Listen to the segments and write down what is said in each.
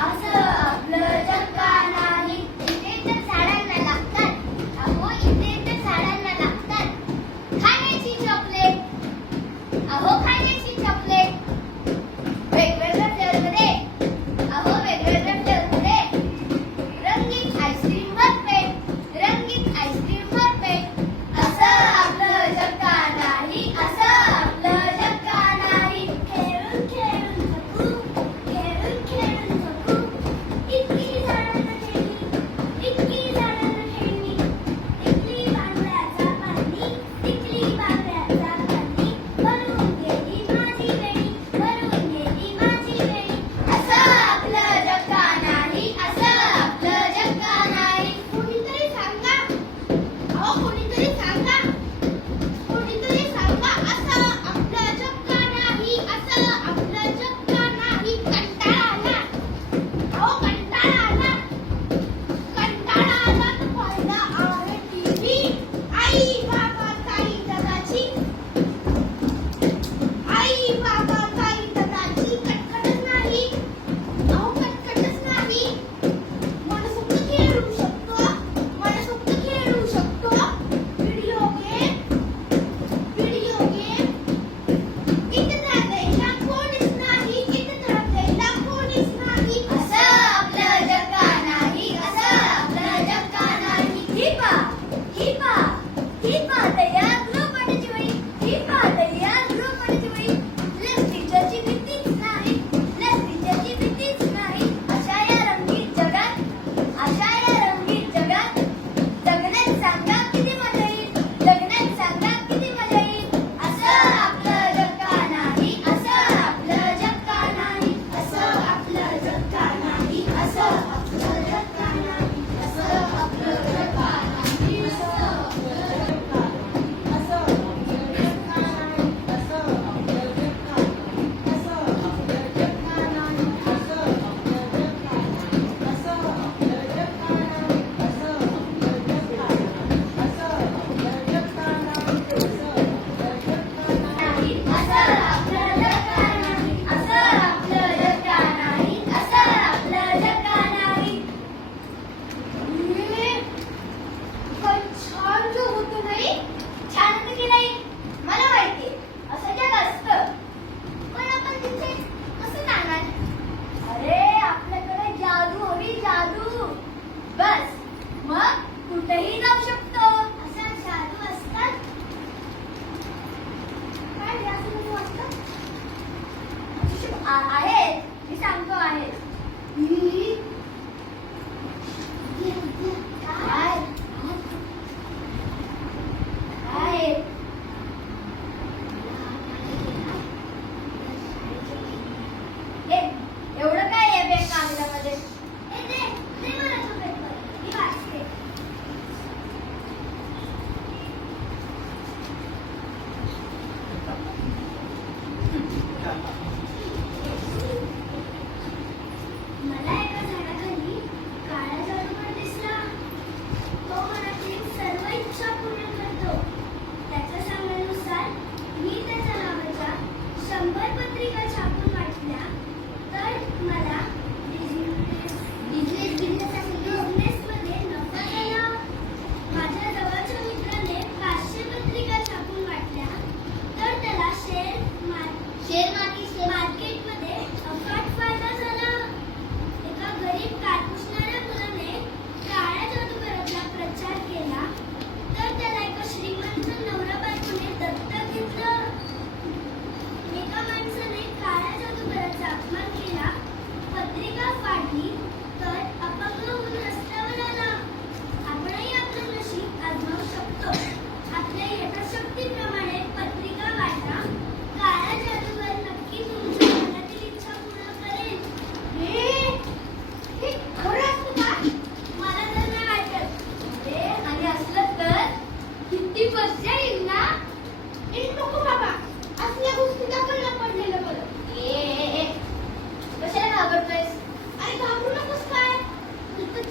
असं आपलं जग का नाही.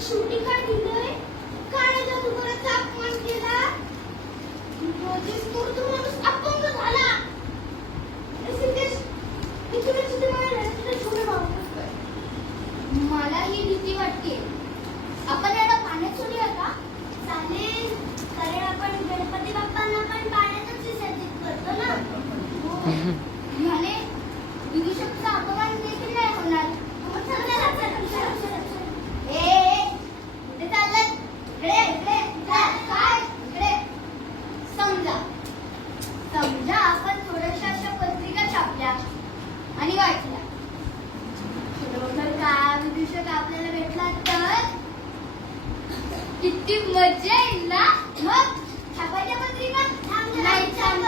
शेवटी काय दिलंय? काळ्या जादूगाराचा अपमान केला. माझेच तो माणूस अपंग झाला. सिद्धेश, मी तुला जिथे मला तुला छोटे भाऊ नसतोय. मला ही भीती वाटते. आपण याला पाण्यात सोडूया का? चालेल, कारण आपण गणपती बाप्पांना पण पाण्यातच विसर्जित करतो ना. ह्याने विदूषकचा अपमान देखील नाही होणार. समजा आपण थोड्याशा अशा पत्रिका छापल्या आणि वाटल्या. बरोबर का विदूषक आपल्याला भेटला तर किती मजा येईल ना. मग छापायच्या पत्रिका नाही छापत.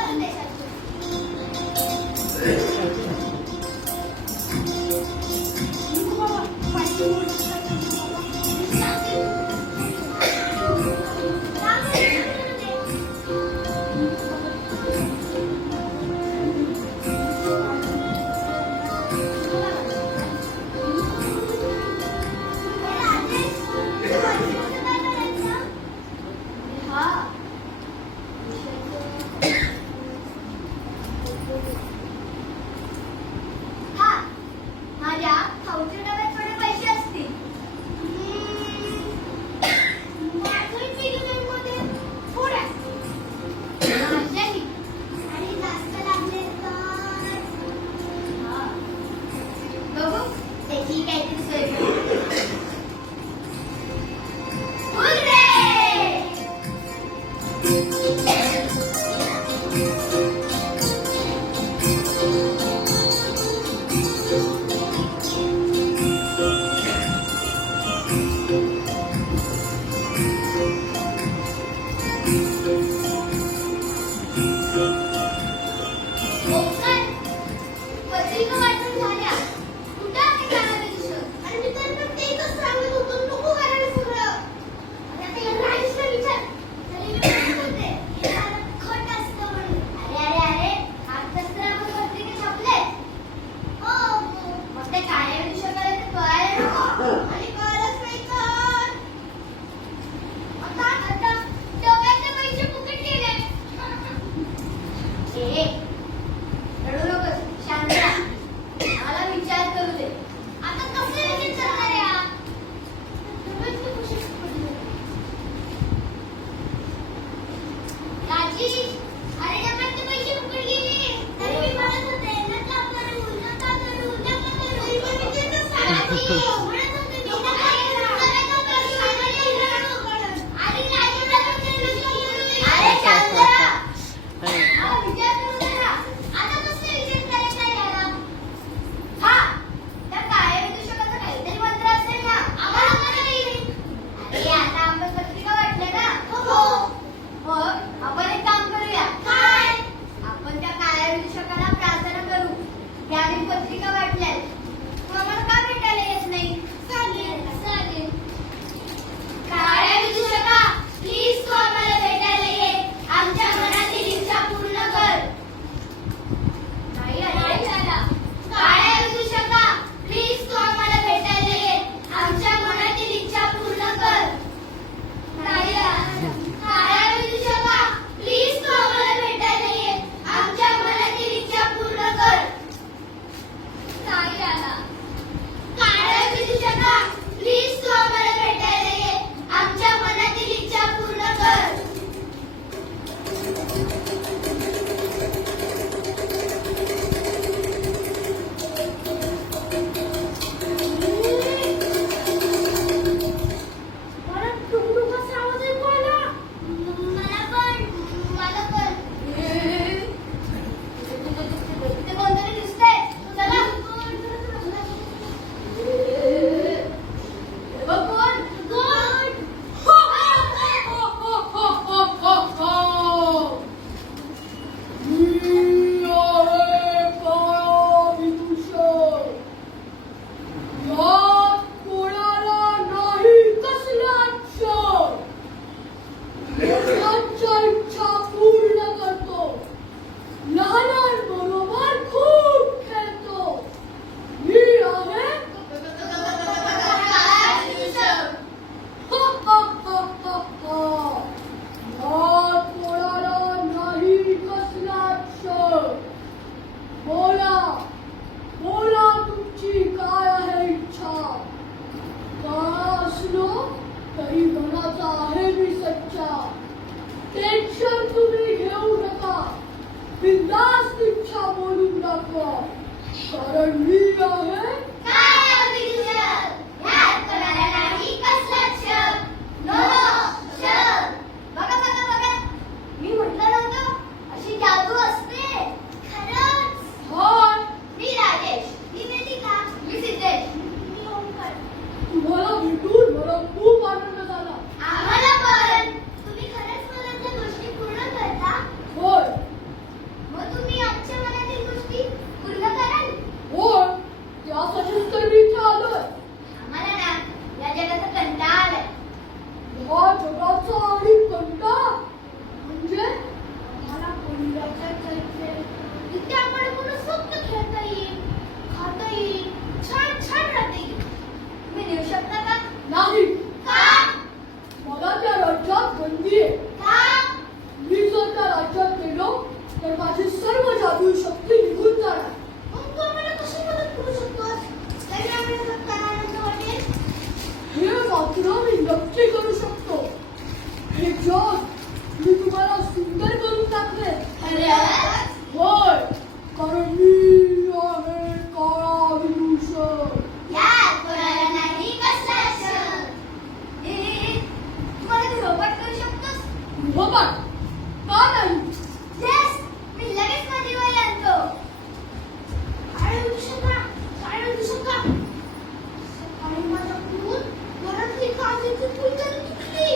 तरी मनाचा आहे मी सच्चा. टेन्शन तुम्ही घेऊ नका, बिनधास्त इच्छा बोलून दाखवा, कारण मी आहे काय अभिषेक? ह्यात कोणाला नाही कसलाच शक. नो शक. बघा बघा बघा, मी म्हटलं नव्हतं अशी जादू असते. खरंच. हाय. मी राजेश. मी वेदिका. मी सिद्धेश. मी ओंकार. तुम्हाला भेटून मला खूप आनंद झाला. आम्हाला पण. तुम्ही खरंच मनातल्या गोष्टी पूर्ण करता? होय मग तुम्ही आजच्या मनातील गोष्टी पूर्ण कराल? होय, त्यासाठीच तर मी इथे आलोय. आम्हाला ना या जगाचा कंटाळा आलाय. ह्या जगाचा आणि कंटाळा म्हणजे मला कोंबड्याच्या चलते तिथे आपण मनसोक्त खेळता येईल, खाता येईल, छान छान राहता येईल. तुम्ही नेऊ शकता का? नाही. का? मला त्या राज्यात बंदी आहे. का? मी जर त्या राज्यात गेलो तर माझी सर्व जादुई शक्ती निघून जाणार. मग तू आम्हाला कशी मदत करू शकतोस? तरी आम्हाला फक्त आनंद वाटेल. हे मात्र मी नक्की करू शकतो. हे जग मी तुम्हाला सुंदर करून टाकले. खरंच? होय, कारण मी आहे काळा विदूषक. यात कोणाला नाही कसला शक. तुम्हाला गृहपाठ करू शकतोस? गृहपाठ का नाही? येस, मी लगेच माझी वही आणतो. काय होऊ शका? काय होऊ शका? सकाळी माझ्याकडून घरातली काचेची फुलझडी तुटली.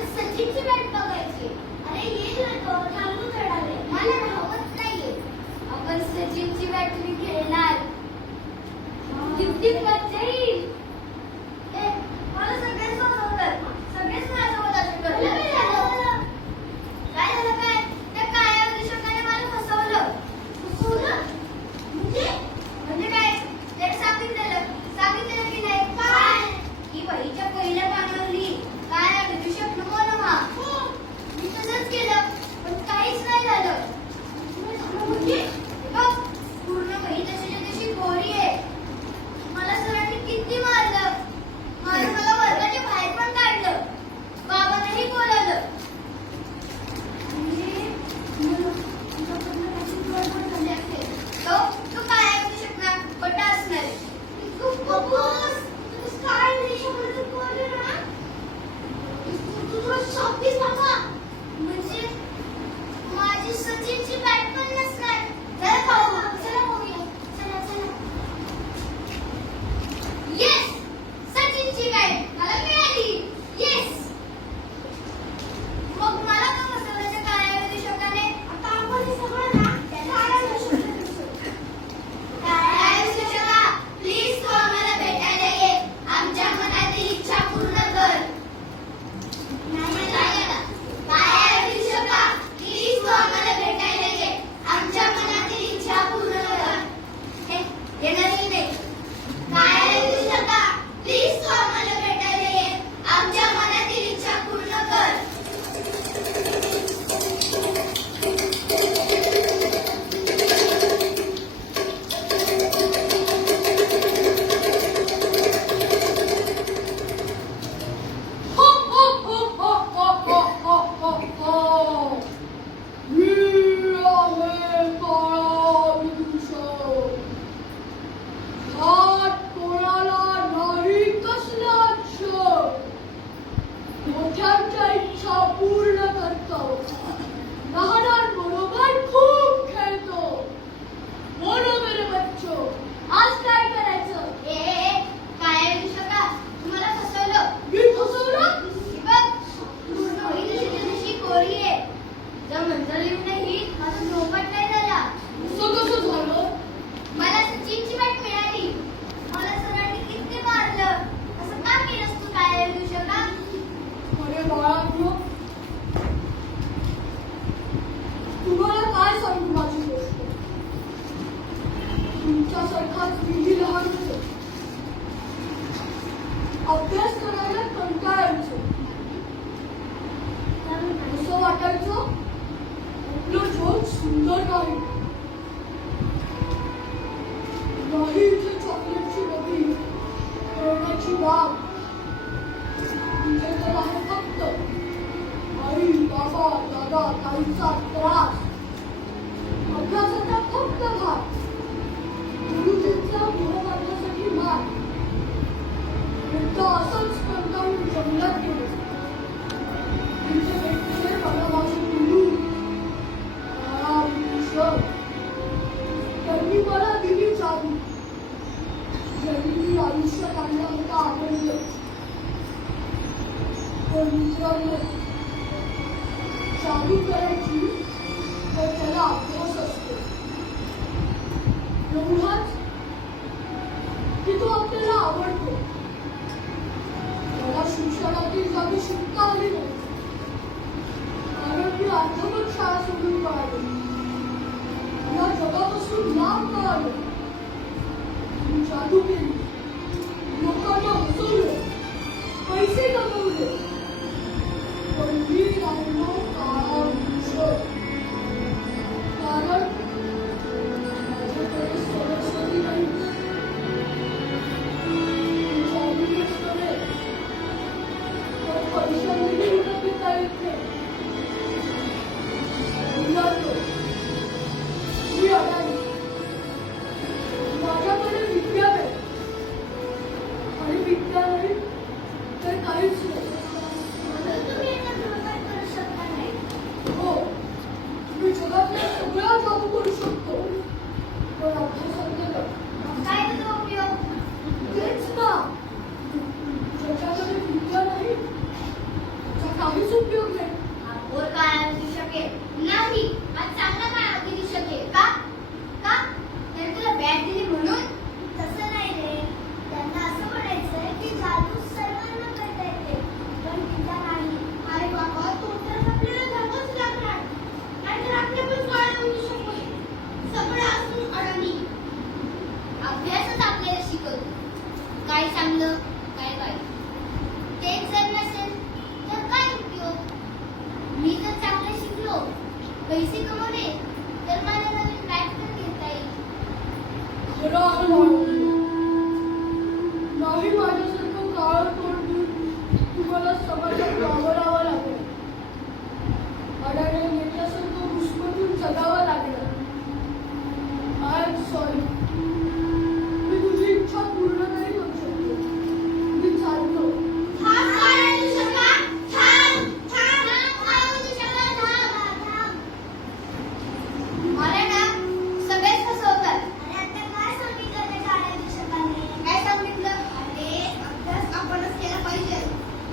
मला सचिनची बॅट बघायची. अरे ये ना तो थांबू थोडा वेळ. मला राहवत नाहीये. आपण सचिनची बॅट तुम्ही खेळणार. किती मजा येईल. मला सगळेच सोबत सगळेच माझ्यासोबत असे करतात. काय झालं काय? त्या काळ्या विषकाने मला फसवलं. फसवलं? म्हणजे काय? त्याने सांगितलेलं की नाही काय? की वहीच्या पहिल्या पानावर लिही काय विषक नको ना. मी तसंच केलं पण काहीच नाही झालं. म्हणजे बघ पूर्ण वही तशीच्या तशी कोरी आहे. मला सरांनी किती मारलं. मला वर्गाच्या बाहेर पण काढलं. बाबांनाही बोलावलं. म्हणजे तुझ्याकडनं काहीतरी गडबड झाली असेल. तो काय ऐकू शकणार? खोटं असणार आहे. काय नाही शब्दाचं बोल ना. तुझं शॉपीस बाबा. म्हणजे माझी सचिनची बॅट पण नसणार. चला पाहू. चला बघूया. चला. येस सचिनची बॅट मला मिळाली. येस. मग मला का फसवलं त्या काळ्या विषकाने? आता आपण हे सगळं ना काळ्या विषकाने. काळ्या विषका प्लीज तू आम्हाला भेटायला ये. आमच्या मनातील इच्छा पूर्ण कर. नाही आता. काळ्या विषका प्लीज तू आम्हाला भेटायला ये. आमच्या मनातील इच्छा पूर्ण कर. येणारही नाही. काळ्या विषका प्लीज तू आम्हाला भेटायला ये. आमच्या मनातील इच्छा पूर्ण कर. हो हो हो हो हो हो हो हो हो. मी आहे काळा विदूषक. हात कोणाला नाही कसलाच शक. मोठ्यांच्या इच्छा पूर्ण करतो. लहानांबरोबर खूप खेळतो. बोलो मेरे बच्चो, आज काय करायचं? काळ्या विषका तुम्हाला फसवलं. मी फसवलं? बघ पूर्ण वही तशीच्या तशी कोरी आहे. जर मंत्र लिहून नाही माझा झोपट नाही झाला. असं कसं झालं? मला सचिनची बॅट मिळाली. मला सरांनी किती मारलं. असं का केलंस तू काळ्या विषका? अरे बाळांनो, तुम्हाला काय सांगू माझी गोष्ट. तुमच्यासारखाच मीही लहान होते. अभ्यास करायला कंटाळायचो. असं वाटायचं आपलं जग सुंदर नाही. नाही इथे चॉकलेटची डबी, खेळण्याची बाग. इथे तर आहे फक्त आई, बाबा, दादा, ताईचा त्रास. अभ्यासाचा फक्त भाग. गुरुजींचा मोह मारण्यासाठी मार. एकदा असंच कंटाळून जंगलात गेले. तिथे भेटले मला माझे गुरु काळा विदूषक. त्यांनी मला दिली जादू. ज्यांनी मी आयुष्यात आणलं होतं आनंद. पण मित्रांनो, जादू करायची तर त्याला अभ्यास असतो. एवढाच की तो आपल्याला आवडतो. मला शिक्षणातील जादू शिकता आली नाही. कारण मी अर्धवट शाळा सोडून पळालो. या जगापासून लांब पळालो. मी जादू केली. लोकांना हसवलं. पैसे कमवले. पण मी राहिलो काळा विदूषक. कारण माझ्याकडे सरस्वती नाही. मी जादूच करेन. पण पैशांनी उडत घेता येत नाही. मुलांनो, मी अडाणी. माझ्याकडे विद्या नाही. आणि विद्या नाही तर काहीच नाही. तुम्ही याचा विरोध करू शकता नाही. हो, मी जगातल्या सगळ्या जादू करू शकेल. नाही, आज चांगला काळ दिसू शकेल. का? का? तर तुला बॅट दिली म्हणून? तसं नाही रे. त्यांना असं म्हणायचंय की जादू सर्वांना करता येते, पण तिला नाही. अरे बाबा, तो तर आपल्याला घ्यावंच लागणार. नाहीतर आपल्या पण काळ होऊ शकतो. सगळं असून अडाणी. अभ्यासच आपल्याला शिकवतो. काय चांगलं, काय वाईट. तेच जर नसेल तर काय उपयोग? मी जर चांगलं शिकलो, पैसे कमवले, तर मला नवीन बॅट पण घेता येईल. खरं आहे मानवी. नाही माझ्यासारखं काळ तोडून तुम्हाला समाजात वावरावं लागेल. अडाण्या नेत्यासारखं घुसमटून जगावं लागलं. I am sorry. मी तुझी इच्छा पूर्ण नाही करू शकतो. मी चालतो. थांब काय होऊ शकला? थांब, थांब, काय होऊ शकला? थांब. मला ना सगळेच फसवतात. अरे आता काय सांगितलं त्या काळ्या दिवसाने? काय सांगितलं? अरे अभ्यास आपणच केला पाहिजे.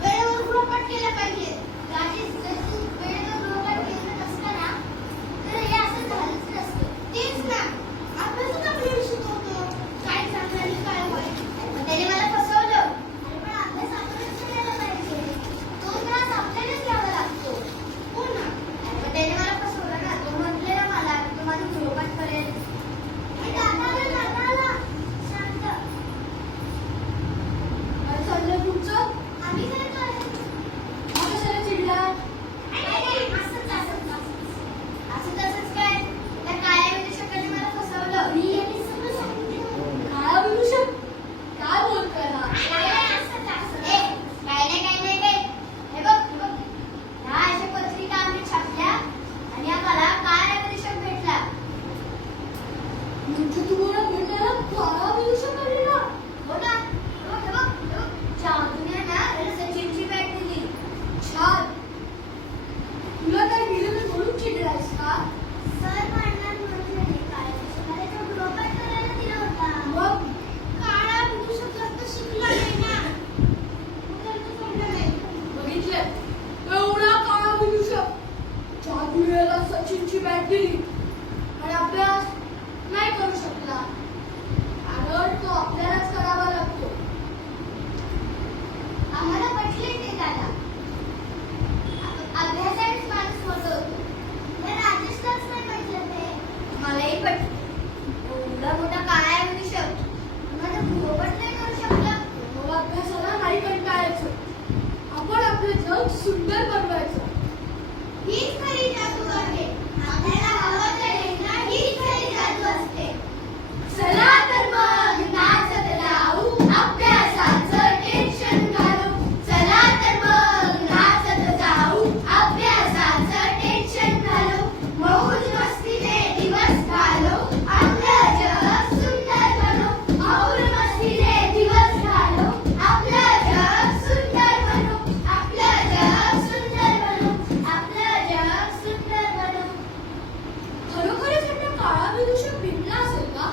वेळेवर गृहपाठ केला पाहिजे. राजेश, जर तू वेळेवर गृहपाठ केलं नसतं ना, तर हे असं झालंच नसतं. तेच ना, अभ्यासच आपल्याला शिकवतो. काय चांगलं आणि काय वाईट. पण त्याने मला फसवलं. अरे पण अभ्यास आपणच करायला पाहिजे. तो त्रास आपल्यालाच घ्यावा लागतो. हो ना. अरे पण त्याने मला फसवलं ना. तो म्हटलेला मला की तो माझा गृहपाठ करेल. हे दादाला शांत. काय चाललंय तुमचं? आम्ही काय करायचं? हा कशाला चिडला? नाही, असंच काय. त्या काळ्या विदेशकाने मला फसवलं. मी यांनी सगळं सांगितलं. काळा विदूषक? काय बोलतोय हा? हे बघ. ह्या अशा पत्रिका आम्ही छापल्या आणि आम्हाला काळा विदेशक भेटला. म्हणजे तुम्हाला भेटायला काळा विदूषक आलेला? हो ना. हे बघ. चांदूने ना त्याला सचिनची बॅट दिली. छान. तुला काय दिलं नाही म्हणून चिडलायस का? सर म्हणणार म्हणून काळ्या विदेशकाने तो गृहपाठ करायला दिला होता. मग काळा विदेशक जास्त शिकला नाही ना. मग त्याला समजलं नाही. बघितलं, एवढा काळा विदूषक जादूला सचिनची बॅट दिली आणि अभ्यास नाही करू शकला. कारण तो आपल्यालाच करावा लागतो. आम्हाला पटले ते दादा. अभ्यासानेच माणूस मोठं होतो. पण राजेशलाच नाही पटलं ते. मलाही पटलं. एवढा मोठा काळा विदेशक माझा गृहपाठ नाही करू शकला. मग अभ्यासाला नाही कंटाळायचं. आपण आपलं जग सुंदर बनवायचं. हीच खरी जादू आहे. आपल्याला हवं तर ना, हीच खरी जादू असते. चला तर मग नाचत जाऊ, अभ्यासाचं टेन्शन घालू. चला तर मग नाचत जाऊ, अभ्यासाचं टेन्शन घालू. मौज मस्तीने दिवस घालू, आपलं जग सुंदर बनू. मौज मस्तीने दिवस घालू, आपलं जग सुंदर बनू. आपलं जग सुंदर बनू. आपलं जग सुंदर बनू. खरोखरच त्यांना काळा विदूषक भेटला असेल का?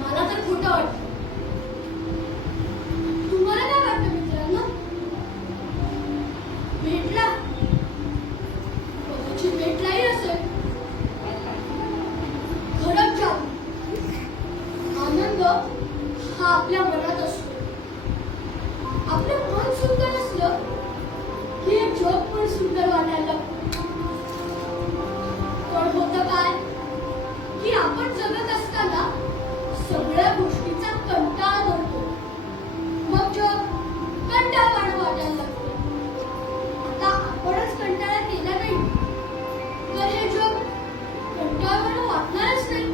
मला तर खोटं वाटतं. तुम्हाला काय वाटतं मित्रांनो? भेटला? कदाचित भेटलाही असेल. खरंच जाऊ. आनंद हा आपल्या मनात असतो. आपलं मन सुंदर असलं की हे जग पण सुंदर वाटायला लागतं. पण होतं काय की आपण जगत असताना सगळ्या गोष्टीचा कंटाळा करतो. मग जग कंटाळवाणं वाटायला लागतं. आता आपणच कंटाळा केला नाही तर हे जग कंटाळवाणं वाटणारच नाही.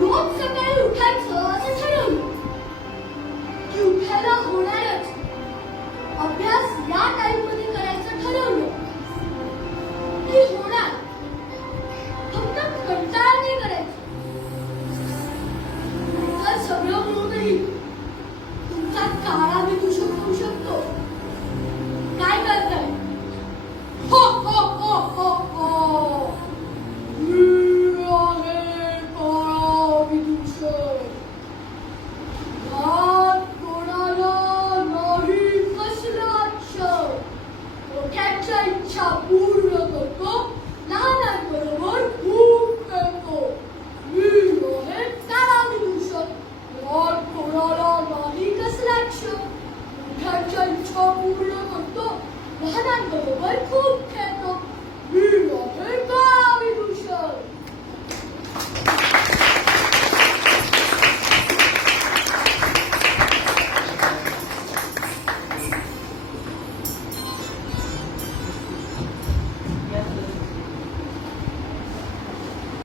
रोज सकाळी उठायचं असं ठरवलं की उठायला होणारच. अभ्यास या टाइम मध्ये करायचं ठरवलं मित्रांबरोबर खूप